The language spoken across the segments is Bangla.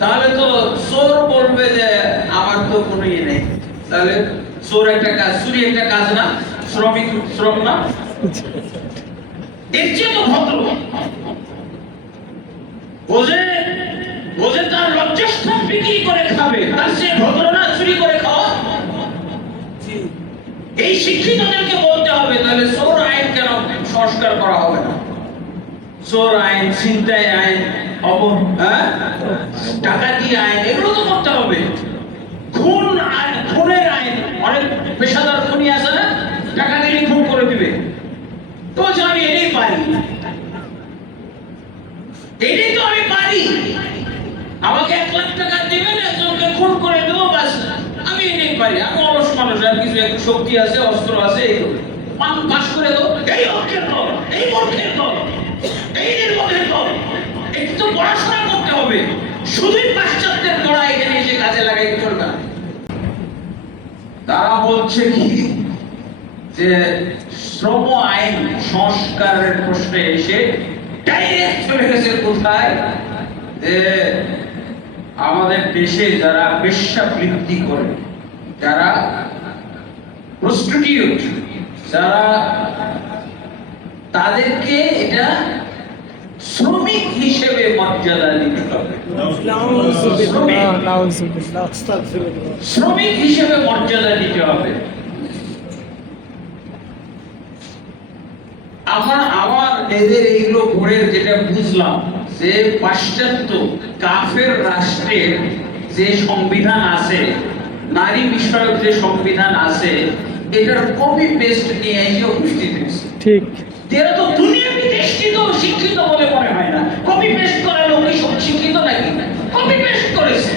তাহলে তো চোর বলবে যে আমার তো কোনো ইয়ে নেই। তাহলে চোর একটা কাজ, চুরি একটা কাজ না, শ্রমিক, শ্রম না। তো ভদ্র। বোঝে বোঝে তার লজ্জাস্থান বিক্রি করে খাবে, তার ভদ্র না, চুরি করে খাওয়া। এই শিক্ষিতদেরকে বলতে হবে, তাহলে চোর আইন কেন সংস্কার করা হবে না? চোর আইন, ছিনতাই আইন হ্যাঁ? ডাকাতি আইন, এগুলো তো করতে হবে। খুন আইন, খুনের আইন, অনেক পেশাদার খুনি আছে না, টাকা দিলে খুন করে দিবে। তো আমি এটাই পারি। এটাই তো আমি পারি। আমাকে এক লাখ টাকা দেবেন একজনকে খুন করে দেবো, বাস। আমি এটাই পারি। আমি অলস মানুষ, আর কিছু শক্তি আছে, অস্ত্র আছে এইগুলো পান পাস করে দেবো। এই অক্ষের এই মূর্খের পড়াশোনা করতে হবে। শুধুই পাশ্চাত্যের এখানে এসে কাজে লাগাই না তারা বলছে কি, যে শ্রম আইন সংস্কারের প্রশ্নে এসে ডাইরেক্ট চলে গেছে কোথায়? যে আমাদের দেশে যারা বেশ্যাবৃত্তি করে, যারা প্রস্টিটিউট যারা তাদেরকে এটা শ্রমিক হিসেবে মর্যাদা দিতে হবে। শ্রমিক হিসেবে মর্যাদা দিতে হবে। আমার আমার এদের এইগুলো যেটা বুঝলাম যে পাশ্চাত্য কাফের রাষ্ট্রের যে সংবিধান আছে নারী বিষয়ক যে সংবিধান আছে এটার কপি পেস্ট নিয়ে এসে উপস্থিত হয়েছে। ঠিক। এরা তো দুনিয়া শিক্ষিত বলে মনে হয় না। কপি পেস্ট করা সব শিক্ষিত নাকি? কপি পেস্ট করেছে।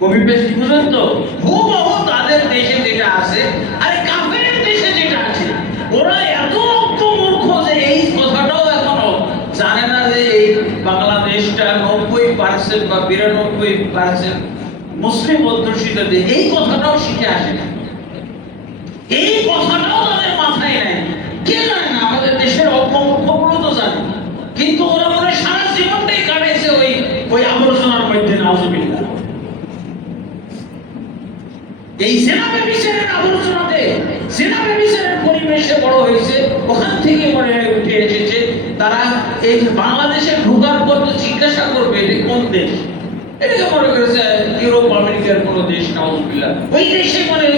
কপি পেস্ট বুঝেন তো? হুবহু তাদের দেশে যেটা আছে আরে কাফেরের দেশে যেটা আছে ওরা এত মূর্খ যে এই কথাটাও এখনও জানে না যে এই বাংলাদেশটা নব্বই পার্সেন্ট বা বিরানব্বই পার্সেন্ট মুসলিম অধ্যুষিত দেশ এই কথাটাও শিখে আসে না। এই কথাটাও তাদের মাথায় নাই। কে জানে না আমাদের দেশের অজ্ঞমূর্খগুলো তো জানে কিন্তু ওরা মনে হয় সারা জীবনটাই কাটাইছে ওই ওই আবর্জনার মধ্যে এই বিচারের পরিবেশে বড় হয়েছে, ওখান থেকে মনে উঠে এসেছে, তারা এই বাংলাদেশে ঢোকার পর তো জিজ্ঞাসা করবে এটা কোন দেশ? এটাকে মনে করেছে ইউরোপ, আমেরিকার কোন দেশ নাউজুবিল্লাহ ওই দেশে মনে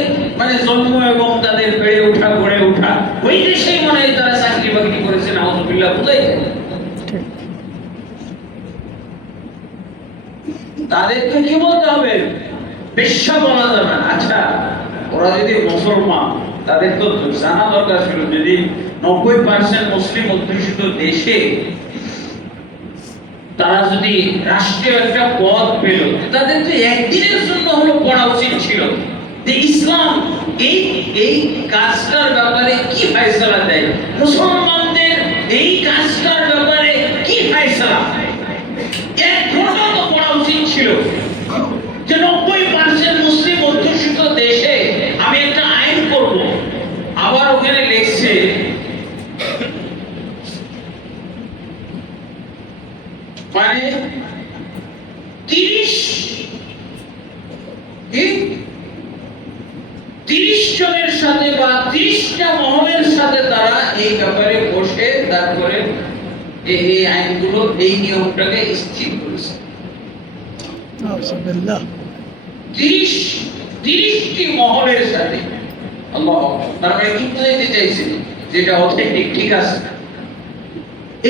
মানে জন্ম এবং তাদের বেড়ে ওঠা গড়ে ওঠা ওই দেশেই মনে হয় তারা চাকরি বাকরি করেছে নাউজুবিল্লাহ বুঝাই যায় ঠিক তাদেরকে কি বলতে হবে? বেশ্যা বলা যাবে না। আচ্ছা ওরা যদি মুসলমান, তাদের তো জানা দরকার ছিল যদি নব্বই পার্সেন্ট মুসলিম অধ্যুষিত দেশে তারা যদি রাষ্ট্রীয় একটা পদ পেল, তাদের তো একদিনের জন্য হলো পড়া উচিত ছিল। যে ইসলাম, এই এই কাজটার ব্যাপারে কি ফায়সালা দেয়? মুসলমানদের এই কাজটার ব্যাপারে কি ফায়সালা? এক উচিত ছিল। যে নব্বই পার্সেন্ট মুসলিম অধ্যুষিত দেশে আমি একটা আইন করব। আবার ওখানে লিখছে মানে তিরিশ তিরিশ জনের সাথে বা তিরিশটা মহলের সাথে তারা এই ব্যাপারে বসে তারপরে এই আইনগুলো, এই নিয়মটাকে স্থির করেছে। নাউজুবিল্লাহ। তিরিশ তিরিশটি মহলের সাথে। আল্লাহ তার মানে কি বুঝাইতে চাইছেন যেটা অথেন্টিক ঠিক আছে।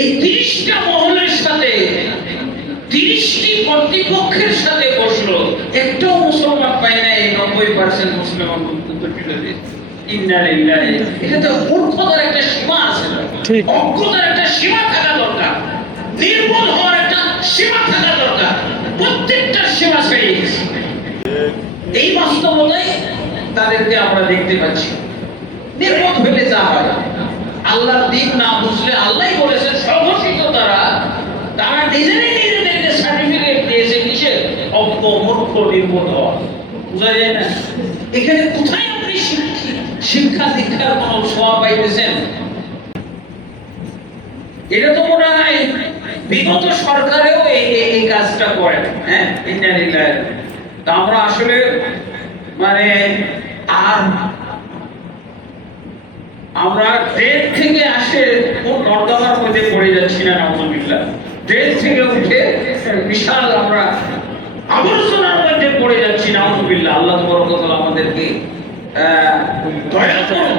এই তিরিশটা মহলের সাথে তিরিশটি কর্তৃপক্ষের সাথে বসল। একটাও মুসলমান পায় না এই নব্বই পার্সেন্ট মুসলমান মূর্খতার একটা সীমা আছে। অজ্ঞতার একটা সীমা থাকা দরকার। নির্বোধ হওয়ার একটা সীমা থাকা দরকার। প্রত্যেকটা সীমা ছেড়ে গেছে। এই বাস্তবতাই তাদেরকে আমরা দেখতে পাচ্ছি। নির্বোধ হইলে যা হয়, আল্লাহর দিন না বুঝলে আল্লাহই বলেছেন সর্বশিত তারা তারা নিজেরাই নিজেদেরকে সার্টিফিকেট দিয়েছে কিসের অজ্ঞ মূর্খ নির্বোধ হওয়া। বোঝা যায় না? এখানে কোথায় আপনি শিক্ষা দীক্ষার কোন ছোঁয়া পাইতেছেন? এটা তো মনে হয় বিগত সরকারেও এই এই- এই কাজ কাজটা করেন হ্যাঁ? তা আমরা আসলে মানে আর আমরা ট্রেন থেকে আসে কোন নর্দমার মধ্যে পড়ে যাচ্ছি না নজমিল্লা ট্রেন থেকে উঠে বিশাল আমরা আবর্জনার মধ্যে পড়ে যাচ্ছি নাউজুবিল্লাহ আল্লাহ তবরকতল আমাদেরকে দয়া করুন।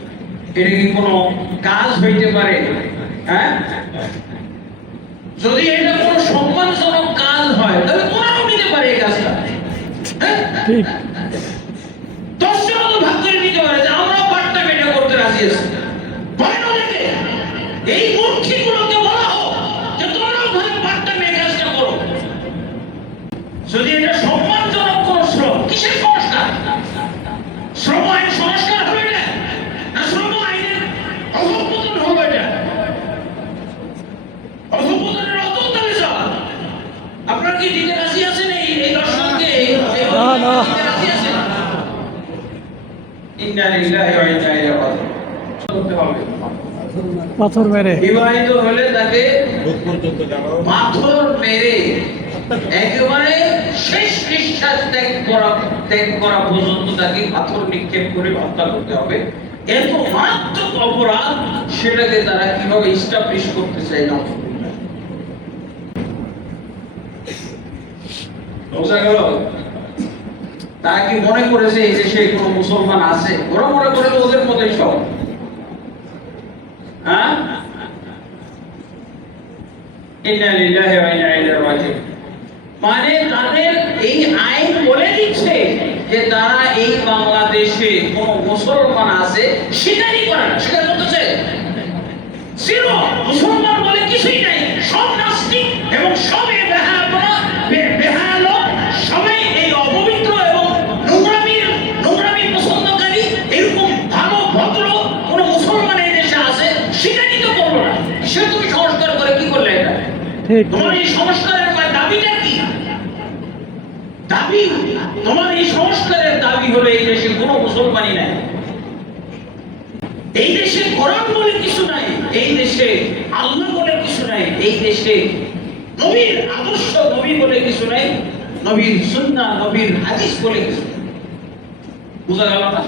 এটা কি কোনো কাজ হইতে পারে? হ্যাঁ? যদি এটা কোনো সম্মানজনক কাজ হয় তাহলে কোরআনও নিতে পারে এই কাজটা। হ্যাঁ? দশটা মতো ভাগ করে নিতে পারে যে আমরাও পাট্টা বেটা করতে রাজি আছি বলে না অনেকে? এই মূর্তিগুলোকে বলা হোক যে তোমরাও ভাগ পাট্টা মেয়ে কাজটা করো যদি এটা সম্মানজনক কোন শ্রম কিসের সংস্কার শ্রম আইন সংস্কার হবে না না শ্রম আইনের অধঃপতন হবে এটা অধঃপতনের অতল তালে যাওয়া আপনার কি দিতে রাজি আছেন এই এই দর্শককে এই- এই- না, না। দিতে রাজি আছেন? ইন্না লিল্লাহি ওয়া ইন্না ইলাইহি রাজিউন। করতে হবে। পাথর মেরে। বিবাহিত হলে তাকে পাথর মেরে একেবারে শেষ নিঃশ্বাস ত্যাগ করা ত্যাগ করা পর্যন্ত তাকে পাথর নিক্ষেপ করে হত্যা করতে হবে। এত মারাত্মক অপরাধ সেটাকে তারা কীভাবে ইস্টাবলিশ করতে চায় না? বোঝা গেল। তারা কি মনে করেছে এই দেশে কোনো মুসলমান আছে? ওরা মনে করে ওদের মতোই সব। হ্যাঁ? মানে তাদের এই আইন বলে দিচ্ছে যে তারা এই বাংলাদেশে কোন মুসলমান আছে, স্বীকারই করে না। স্বীকার করতেছে মুসলমান বলে কিছুই নাই। সব নাস্তিক এবং সবে বেহায়াপনা তোমার এই দেশে কোনো বলে কিছু নাই, এই দেশে আল্লাহ বলে কিছু নাই, এই দেশে নবীর আদর্শ নবী বলে কিছু নাই, নবীর সুন্নাহ, নবীর হাদিস বলে কিছু বোঝা গেল না?